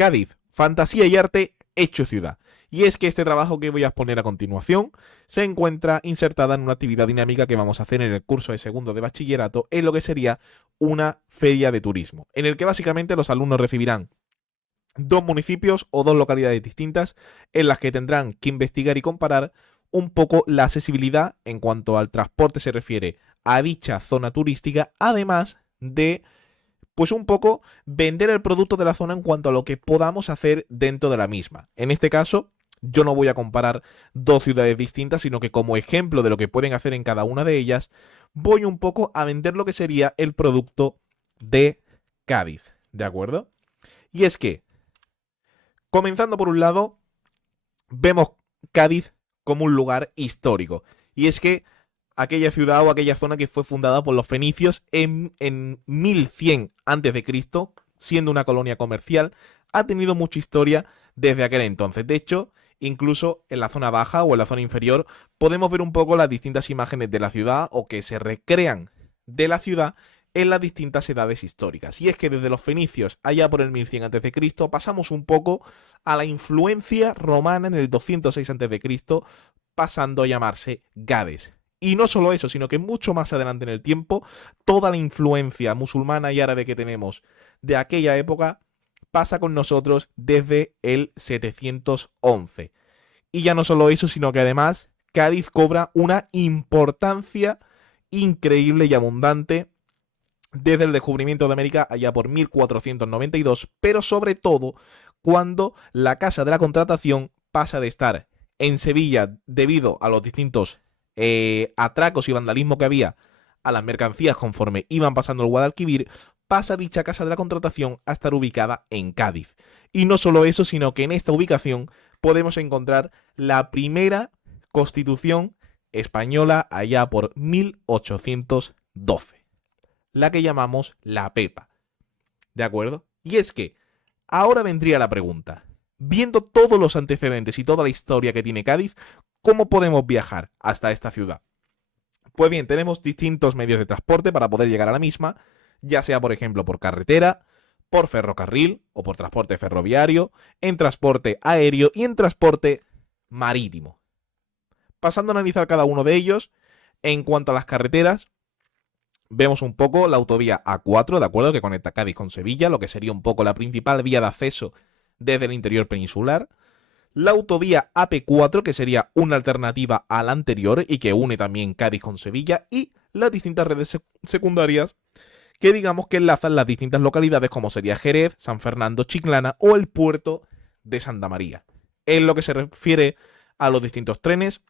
Cádiz, fantasía y arte hecho ciudad. Y es que este trabajo que voy a exponer a continuación se encuentra insertada en una actividad dinámica que vamos a hacer en el curso de segundo de bachillerato en lo que sería una feria de turismo, en el que básicamente los alumnos recibirán dos municipios o dos localidades distintas en las que tendrán que investigar y comparar un poco la accesibilidad en cuanto al transporte se refiere a dicha zona turística, además de pues un poco vender el producto de la zona en cuanto a lo que podamos hacer dentro de la misma. En este caso, yo no voy a comparar dos ciudades distintas, sino que como ejemplo de lo que pueden hacer en cada una de ellas, voy un poco a vender lo que sería el producto de Cádiz, ¿de acuerdo? Y es que, comenzando por un lado, vemos Cádiz como un lugar histórico. Y es que aquella ciudad o aquella zona que fue fundada por los fenicios en 1100 a.C., siendo una colonia comercial, ha tenido mucha historia desde aquel entonces. De hecho, incluso en la zona baja o en la zona inferior podemos ver un poco las distintas imágenes de la ciudad o que se recrean de la ciudad en las distintas edades históricas. Y es que desde los fenicios, allá por el 1100 a.C., pasamos un poco a la influencia romana en el 206 a.C., pasando a llamarse Gades. Y no solo eso, sino que mucho más adelante en el tiempo, toda la influencia musulmana y árabe que tenemos de aquella época pasa con nosotros desde el 711. Y ya no solo eso, sino que además Cádiz cobra una importancia increíble y abundante desde el descubrimiento de América allá por 1492, pero sobre todo cuando la Casa de la Contratación pasa de estar en Sevilla debido a los distintos atracos y vandalismo que había a las mercancías conforme iban pasando el Guadalquivir, pasa dicha Casa de la Contratación a estar ubicada en Cádiz. Y no solo eso, sino que en esta ubicación podemos encontrar la primera constitución española allá por 1812, la que llamamos la Pepa. ¿De acuerdo? Y es que ahora vendría la pregunta. Viendo todos los antecedentes y toda la historia que tiene Cádiz, ¿cómo podemos viajar hasta esta ciudad? Pues bien, tenemos distintos medios de transporte para poder llegar a la misma, ya sea por ejemplo por carretera, por ferrocarril o por transporte ferroviario, en transporte aéreo y en transporte marítimo. Pasando a analizar cada uno de ellos, en cuanto a las carreteras, vemos un poco la autovía A4, ¿de acuerdo? Que conecta Cádiz con Sevilla, lo que sería un poco la principal vía de acceso desde el interior peninsular. La autovía AP4, que sería una alternativa a la anterior y que une también Cádiz con Sevilla. Y las distintas redes secundarias que digamos que enlazan las distintas localidades como sería Jerez, San Fernando, Chiclana o el puerto de Santa María. En lo que se refiere a los distintos trenes,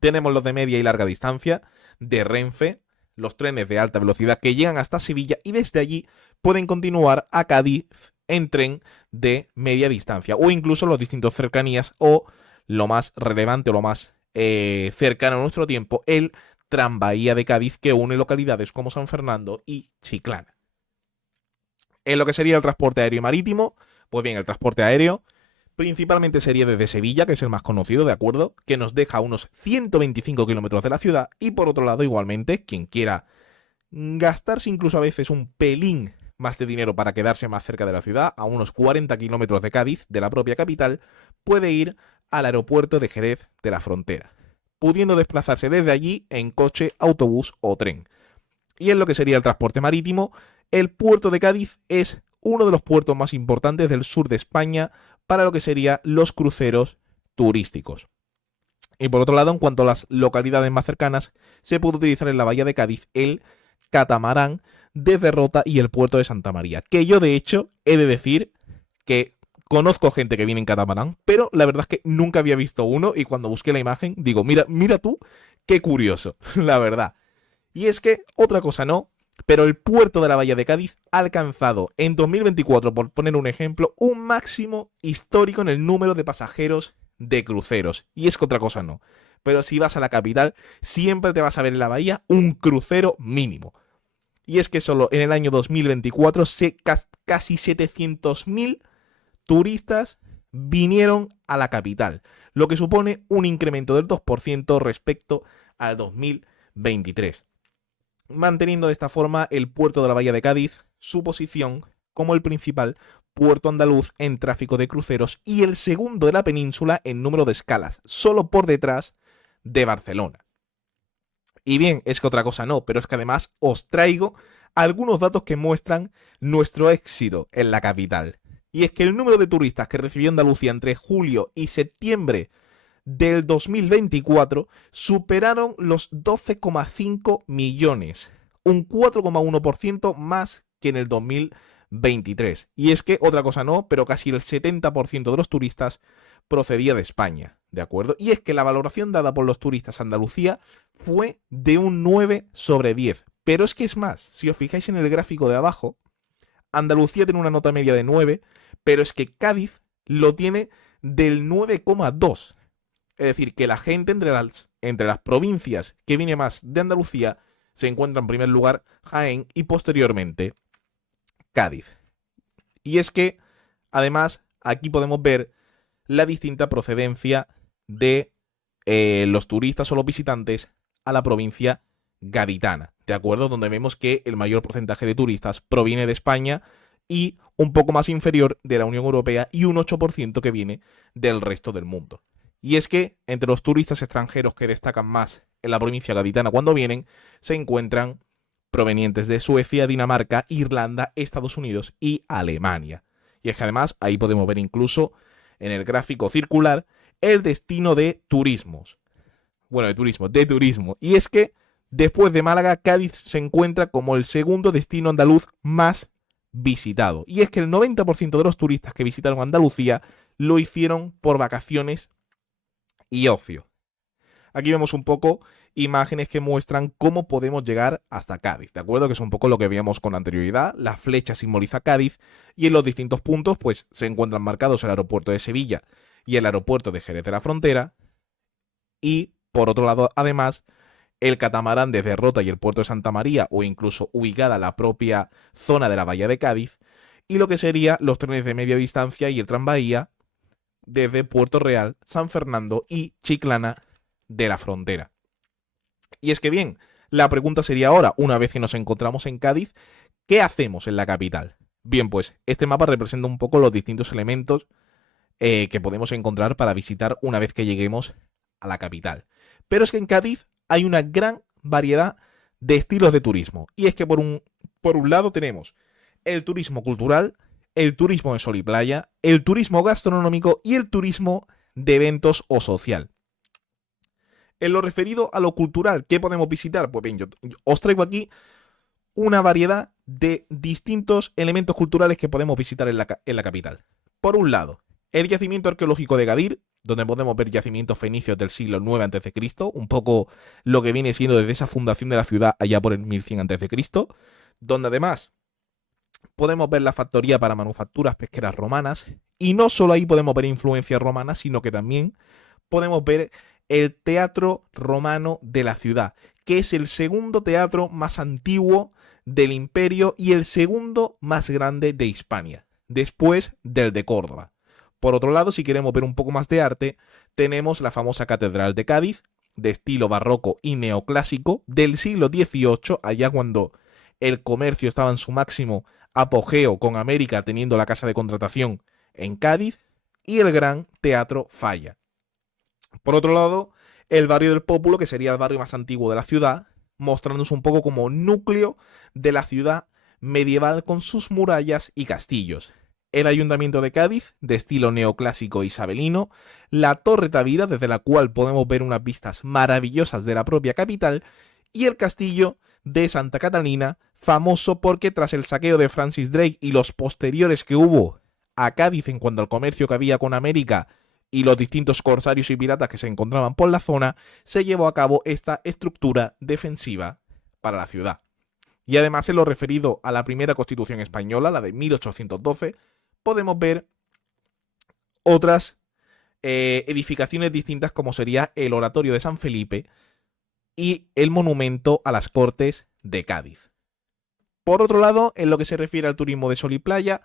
tenemos los de media y larga distancia de Renfe, los trenes de alta velocidad que llegan hasta Sevilla y desde allí pueden continuar a Cádiz en tren de media distancia o incluso los distintos cercanías o lo más relevante o lo más cercano a nuestro tiempo, el tranvía de Cádiz que une localidades como San Fernando y Chiclana. En lo que sería el transporte aéreo y marítimo, pues bien, el transporte aéreo principalmente sería desde Sevilla, que es el más conocido, ¿de acuerdo? Que nos deja unos 125 kilómetros de la ciudad y por otro lado, igualmente, quien quiera gastarse incluso a veces un pelín más de dinero para quedarse más cerca de la ciudad, a unos 40 kilómetros de Cádiz, de la propia capital, puede ir al aeropuerto de Jerez de la Frontera, pudiendo desplazarse desde allí en coche, autobús o tren. Y en lo que sería el transporte marítimo, el puerto de Cádiz es uno de los puertos más importantes del sur de España para lo que serían los cruceros turísticos. Y por otro lado, en cuanto a las localidades más cercanas, se puede utilizar en la bahía de Cádiz el catamarán desde Rota y el puerto de Santa María, que yo de hecho he de decir que conozco gente que viene en catamarán, pero la verdad es que nunca había visto uno y cuando busqué la imagen digo, mira tú, qué curioso, la verdad. Y es que, otra cosa no, pero el puerto de la bahía de Cádiz ha alcanzado en 2024, por poner un ejemplo, un máximo histórico en el número de pasajeros de cruceros. Y es que otra cosa no. Pero si vas a la capital, siempre te vas a ver en la bahía un crucero mínimo. Y es que solo en el año 2024 casi 700.000 turistas vinieron a la capital, lo que supone un incremento del 2% respecto al 2023. Manteniendo de esta forma el puerto de la bahía de Cádiz su posición como el principal puerto andaluz en tráfico de cruceros y el segundo de la península en número de escalas, solo por detrás de Barcelona. Y bien, es que otra cosa no, pero es que además os traigo algunos datos que muestran nuestro éxito en la capital. Y es que el número de turistas que recibió Andalucía entre julio y septiembre del 2024 superaron los 12,5 millones, un 4,1% más que en el 2023. Y es que, otra cosa no, pero casi el 70% de los turistas procedía de España, ¿de acuerdo? Y es que la valoración dada por los turistas a Andalucía fue de un 9 sobre 10. Pero es que es más, si os fijáis en el gráfico de abajo, Andalucía tiene una nota media de 9, pero es que Cádiz lo tiene del 9,2. Es decir, que la gente entre las provincias que viene más de Andalucía se encuentra en primer lugar Jaén y posteriormente Cádiz. Y es que, además, aquí podemos ver la distinta procedencia de los turistas o los visitantes a la provincia gaditana, ¿de acuerdo? Donde vemos que el mayor porcentaje de turistas proviene de España y un poco más inferior de la Unión Europea y un 8% que viene del resto del mundo. Y es que entre los turistas extranjeros que destacan más en la provincia gaditana cuando vienen, se encuentran provenientes de Suecia, Dinamarca, Irlanda, Estados Unidos y Alemania. Y es que además ahí podemos ver incluso en el gráfico circular el destino de turismos. Bueno, de turismo. Y es que después de Málaga, Cádiz se encuentra como el segundo destino andaluz más visitado. Y es que el 90% de los turistas que visitaron Andalucía lo hicieron por vacaciones y ocio. Aquí vemos un poco imágenes que muestran cómo podemos llegar hasta Cádiz, ¿de acuerdo? Que es un poco lo que veíamos con anterioridad. La flecha simboliza Cádiz y en los distintos puntos pues se encuentran marcados el aeropuerto de Sevilla y el aeropuerto de Jerez de la Frontera. Y por otro lado, además, el catamarán desde Rota y el puerto de Santa María, o incluso ubicada la propia zona de la bahía de Cádiz, y lo que serían los trenes de media distancia y el tranvía desde Puerto Real, San Fernando y Chiclana de la Frontera. Y es que bien, la pregunta sería ahora, una vez que nos encontramos en Cádiz, ¿qué hacemos en la capital? Bien, pues este mapa representa un poco los distintos elementos que podemos encontrar para visitar una vez que lleguemos a la capital. Pero es que en Cádiz hay una gran variedad de estilos de turismo. Y es que por un lado tenemos el turismo cultural, el turismo de sol y playa, el turismo gastronómico y el turismo de eventos o social. En lo referido a lo cultural, ¿qué podemos visitar? Pues bien, yo os traigo aquí una variedad de distintos elementos culturales que podemos visitar en la capital. Por un lado, el yacimiento arqueológico de Gadir, donde podemos ver yacimientos fenicios del siglo IX a.C., un poco lo que viene siendo desde esa fundación de la ciudad allá por el 1100 a.C., donde además podemos ver la factoría para manufacturas pesqueras romanas, y no solo ahí podemos ver influencia romana, sino que también podemos ver el teatro romano de la ciudad, que es el segundo teatro más antiguo del imperio y el segundo más grande de Hispania, después del de Córdoba. Por otro lado, si queremos ver un poco más de arte, tenemos la famosa Catedral de Cádiz, de estilo barroco y neoclásico, del siglo XVIII, allá cuando el comercio estaba en su máximo apogeo, con América teniendo la casa de contratación en Cádiz, y el Gran Teatro Falla. Por otro lado, el barrio del Pópulo, que sería el barrio más antiguo de la ciudad, mostrándose un poco como núcleo de la ciudad medieval con sus murallas y castillos. El Ayuntamiento de Cádiz, de estilo neoclásico isabelino, la Torre Tavira, desde la cual podemos ver unas vistas maravillosas de la propia capital, y el castillo de Santa Catalina, famoso porque tras el saqueo de Francis Drake y los posteriores que hubo a Cádiz en cuanto al comercio que había con América y los distintos corsarios y piratas que se encontraban por la zona, se llevó a cabo esta estructura defensiva para la ciudad. Y además, en lo referido a la primera Constitución española, la de 1812, podemos ver otras edificaciones distintas, como sería el Oratorio de San Felipe y el Monumento a las Cortes de Cádiz. Por otro lado, en lo que se refiere al turismo de sol y playa,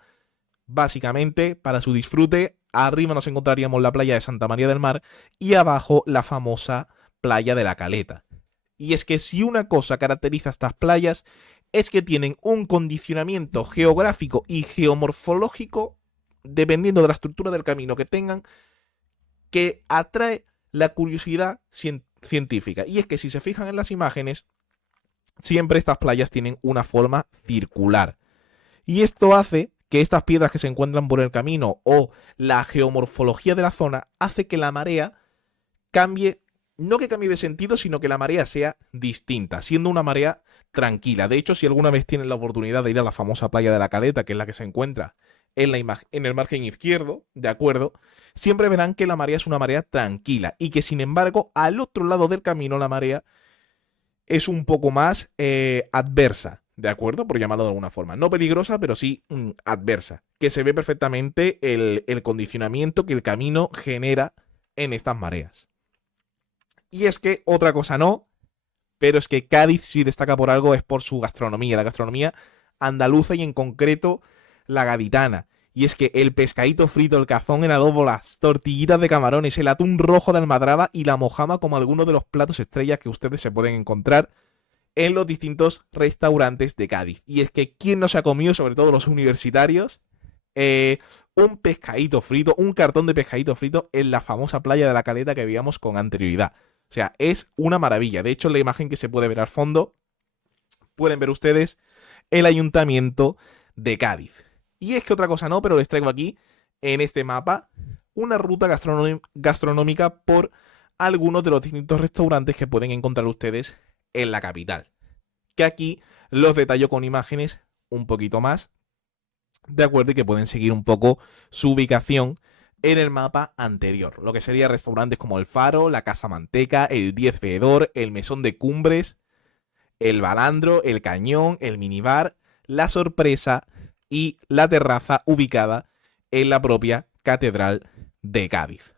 básicamente, para su disfrute, arriba nos encontraríamos la playa de Santa María del Mar y abajo la famosa playa de la Caleta. Y es que si una cosa caracteriza a estas playas es que tienen un condicionamiento geográfico y geomorfológico dependiendo de la estructura del camino que tengan, que atrae la curiosidad científica. Y es que si se fijan en las imágenes, siempre estas playas tienen una forma circular. Y esto hace que estas piedras que se encuentran por el camino o la geomorfología de la zona hace que la marea cambie, no que cambie de sentido, sino que la marea sea distinta, siendo una marea tranquila. De hecho, si alguna vez tienen la oportunidad de ir a la famosa playa de la Caleta, que es la que se encuentra en el margen izquierdo, ¿de acuerdo? Siempre verán que la marea es una marea tranquila y que, sin embargo, al otro lado del camino la marea es un poco más adversa, ¿de acuerdo? Por llamarlo de alguna forma. No peligrosa, pero sí adversa. Que se ve perfectamente el condicionamiento que el camino genera en estas mareas. Y es que otra cosa no, pero es que Cádiz sí destaca por algo, es por su gastronomía, la gastronomía andaluza y en concreto la gaditana. Y es que el pescadito frito, el cazón en adobo, las tortillitas de camarones, el atún rojo de almadraba y la mojama como algunos de los platos estrellas que ustedes se pueden encontrar en los distintos restaurantes de Cádiz. Y es que ¿quién no se ha comido, sobre todo los universitarios, un pescadito frito, un cartón de pescadito frito en la famosa playa de la Caleta que veíamos con anterioridad? O sea, es una maravilla. De hecho, en la imagen que se puede ver al fondo, pueden ver ustedes el Ayuntamiento de Cádiz. Y es que otra cosa no, pero les traigo aquí, en este mapa, una ruta gastronómica por algunos de los distintos restaurantes que pueden encontrar ustedes en la capital. Que aquí los detallo con imágenes un poquito más, de acuerdo, y que pueden seguir un poco su ubicación en el mapa anterior. Lo que sería restaurantes como el Faro, la Casa Manteca, el 10 Veedor, el Mesón de Cumbres, el Balandro, el Cañón, el Minibar, la Sorpresa y la terraza ubicada en la propia Catedral de Cádiz.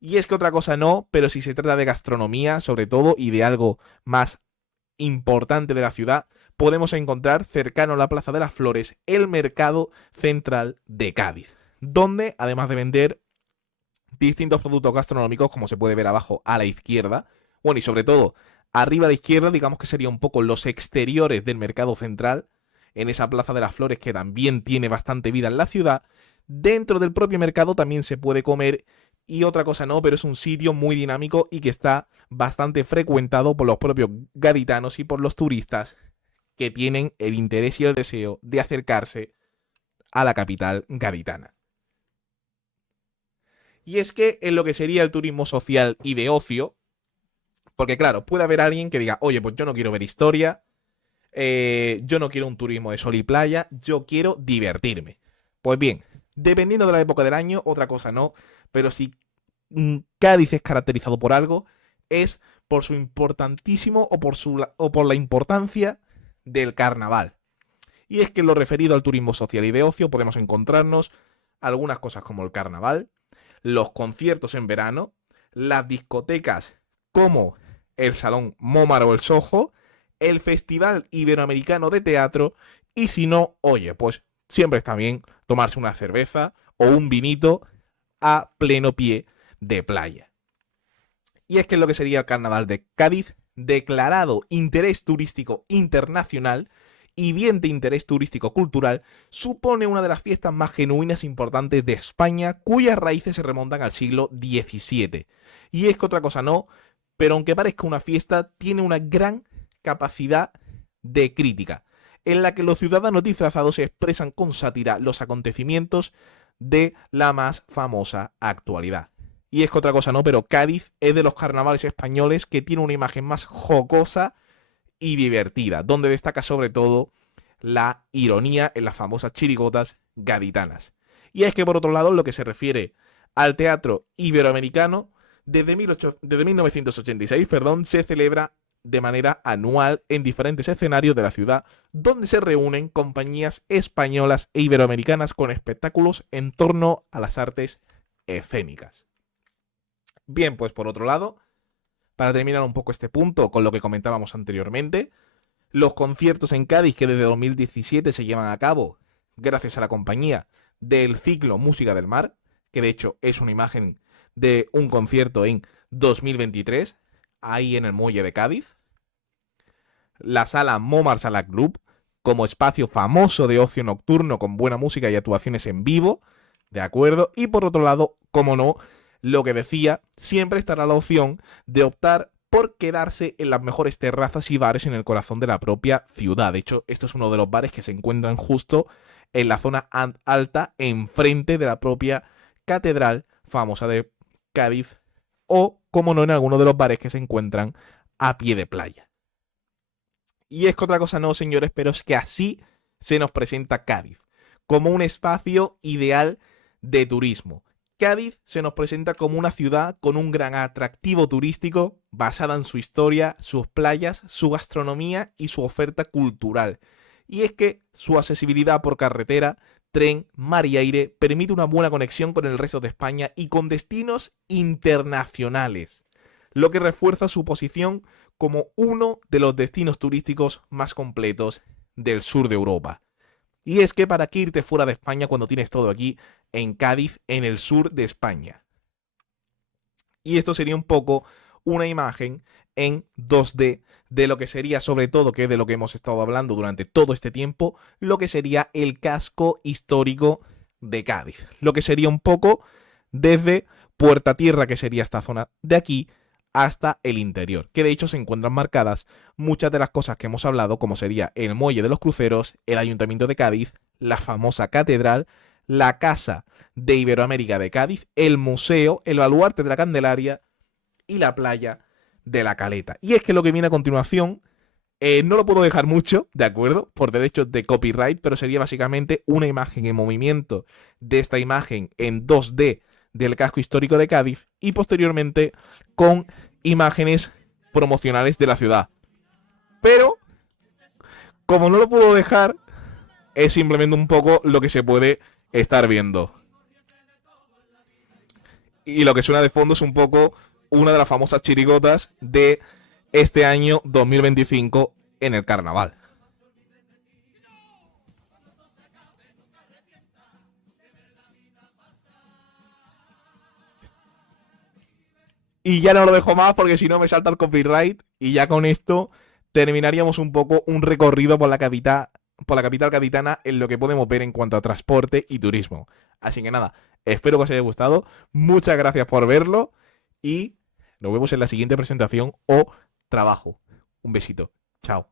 Y es que otra cosa no, pero si se trata de gastronomía, sobre todo, y de algo más importante de la ciudad, podemos encontrar cercano a la Plaza de las Flores el Mercado Central de Cádiz, donde, además de vender distintos productos gastronómicos, como se puede ver abajo a la izquierda, bueno, y sobre todo arriba a la izquierda, digamos que sería un poco los exteriores del Mercado Central, en esa Plaza de las Flores que también tiene bastante vida en la ciudad. Dentro del propio mercado también se puede comer, y otra cosa no, pero es un sitio muy dinámico y que está bastante frecuentado por los propios gaditanos y por los turistas que tienen el interés y el deseo de acercarse a la capital gaditana. Y es que en lo que sería el turismo social y de ocio, porque claro, puede haber alguien que diga, oye, pues yo no quiero ver historia, yo no quiero un turismo de sol y playa, yo quiero divertirme. Pues bien, dependiendo de la época del año, otra cosa no, pero si Cádiz es caracterizado por algo, es por su importantísimo o por la importancia del carnaval. Y es que en lo referido al turismo social y de ocio podemos encontrarnos algunas cosas como el carnaval, los conciertos en verano, las discotecas como el Salón Mómar o el Soho, el Festival Iberoamericano de Teatro y si no, oye, pues siempre está bien tomarse una cerveza o un vinito a pleno pie de playa. Y es que es lo que sería el Carnaval de Cádiz, declarado interés turístico internacional y bien de interés turístico cultural, supone una de las fiestas más genuinas e importantes de España, cuyas raíces se remontan al siglo XVII. Y es que otra cosa no, pero aunque parezca una fiesta, tiene una gran capacidad de crítica, en la que los ciudadanos disfrazados expresan con sátira los acontecimientos de la más famosa actualidad. Y es que otra cosa no, pero Cádiz es de los carnavales españoles que tiene una imagen más jocosa y divertida, donde destaca sobre todo la ironía en las famosas chirigotas gaditanas. Y es que por otro lado, en lo que se refiere al teatro iberoamericano, desde 1986, se celebra de manera anual en diferentes escenarios de la ciudad, donde se reúnen compañías españolas e iberoamericanas con espectáculos en torno a las artes escénicas. Bien, pues por otro lado, para terminar un poco este punto con lo que comentábamos anteriormente, los conciertos en Cádiz que desde 2017 se llevan a cabo gracias a la compañía del ciclo Música del Mar, que de hecho es una imagen de un concierto en 2023, ahí en el muelle de Cádiz, la sala Momar Sala Club, como espacio famoso de ocio nocturno con buena música y actuaciones en vivo, ¿de acuerdo? Y por otro lado, como no, lo que decía, siempre estará la opción de optar por quedarse en las mejores terrazas y bares en el corazón de la propia ciudad. De hecho, esto es uno de los bares que se encuentran justo en la zona alta, enfrente de la propia catedral famosa de Cádiz, o, como no, en alguno de los bares que se encuentran a pie de playa. Y es que otra cosa no, señores, pero es que así se nos presenta Cádiz, como un espacio ideal de turismo. Cádiz se nos presenta como una ciudad con un gran atractivo turístico basada en su historia, sus playas, su gastronomía y su oferta cultural. Y es que su accesibilidad por carretera, tren, mar y aire permite una buena conexión con el resto de España y con destinos internacionales, lo que refuerza su posición como uno de los destinos turísticos más completos del sur de Europa. Y es que para qué irte fuera de España cuando tienes todo aquí en Cádiz, en el sur de España. Y esto sería un poco una imagen en 2D de lo que sería, sobre todo, que es de lo que hemos estado hablando durante todo este tiempo, lo que sería el casco histórico de Cádiz. Lo que sería un poco desde Puerta Tierra, que sería esta zona de aquí, hasta el interior, que de hecho se encuentran marcadas muchas de las cosas que hemos hablado, como sería el muelle de los cruceros, el Ayuntamiento de Cádiz, la famosa catedral, la Casa de Iberoamérica de Cádiz, el museo, el baluarte de la Candelaria y la playa de la Caleta. Y es que lo que viene a continuación no lo puedo dejar mucho, ¿de acuerdo? Por derechos de copyright, pero sería básicamente una imagen en movimiento de esta imagen en 2D del casco histórico de Cádiz y posteriormente con imágenes promocionales de la ciudad. Pero, como no lo puedo dejar, es simplemente un poco lo que se puede estar viendo. Y lo que suena de fondo es un poco una de las famosas chirigotas de este año 2025 en el carnaval. Y ya no lo dejo más porque si no me salta el copyright y ya con esto terminaríamos un poco un recorrido por la capital gaditana en lo que podemos ver en cuanto a transporte y turismo. Así que nada, espero que os haya gustado. Muchas gracias por verlo y nos vemos en la siguiente presentación o trabajo. Un besito. Chao.